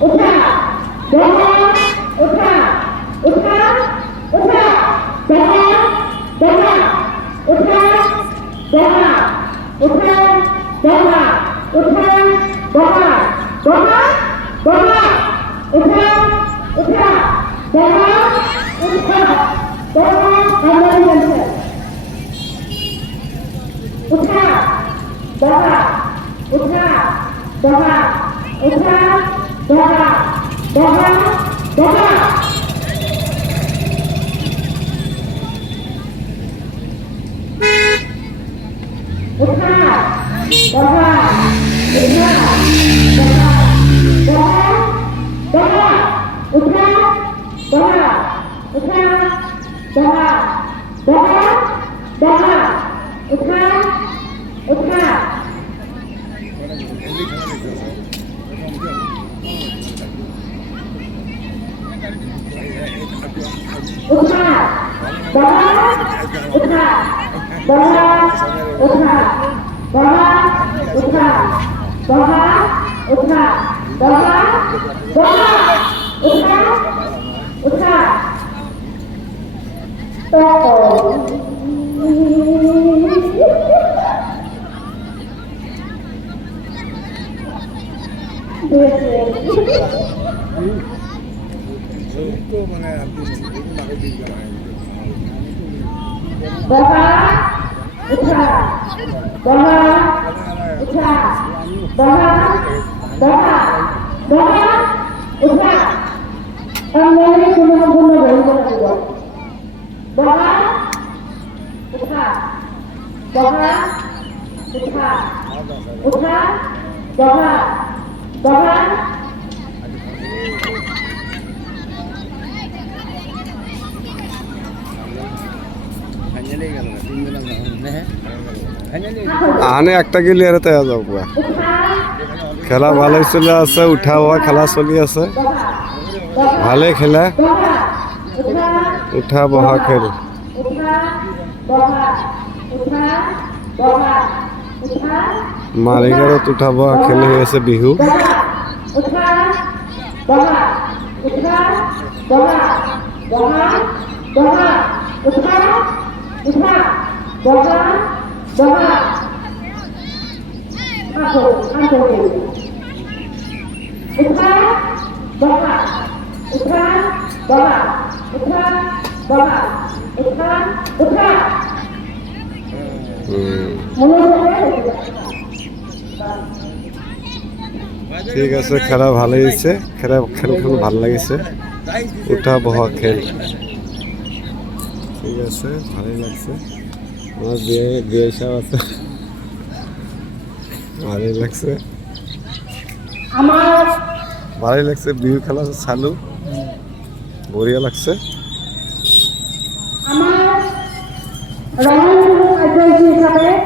উঠা দেখা উঠা উঠা উঠা দেখা দেখা উঠা দেখা উঠা দেখা উঠা দেখা দেখা দেখা উঠা উঠা দেখা উঠা দেখা আমরা বলছি উঠা দেখা উঠা দেখা উঠা দেখা দেখা দেখা উঠা দেখা উঠা দেখা দেখা দেখা উঠা দেখা উঠা দেখা দেখা দেখা উঠা উঠা উঠা দেখা উঠা দেখা উঠা দেখা উঠা দেখা উঠা দেখা দেখা উঠা উঠা তো মানে দেখা উঠা দেখা উঠা দেখা দেখা দেখা উঠা আমি কোনো কোনো বলবো না দেখা উঠা দেখা উঠা উঠা দেখা দেখা আনে একটা গেলে আর তাই যাবো খেলা ভালোই চলে আছে উঠা হওয়া খেলা চলি আছে ভালে খেলা উঠা বহা খেল মালিগাঁৱত উঠা বহা খেল হৈ আছে বিহু ঠিক আছে খেলা ভালো হয়েছে খেলখন ভাল লাগিছে উঠা বহা খেল ঠিক আছে ভালোই লাগছে আমার বিয়ে সব আছে ভালোই লাগছে ভালোই লাগছে বিহু খেলা চালু বঢ়িয়া লাগছে আমার রঙ কার্যসূচী হিসাবে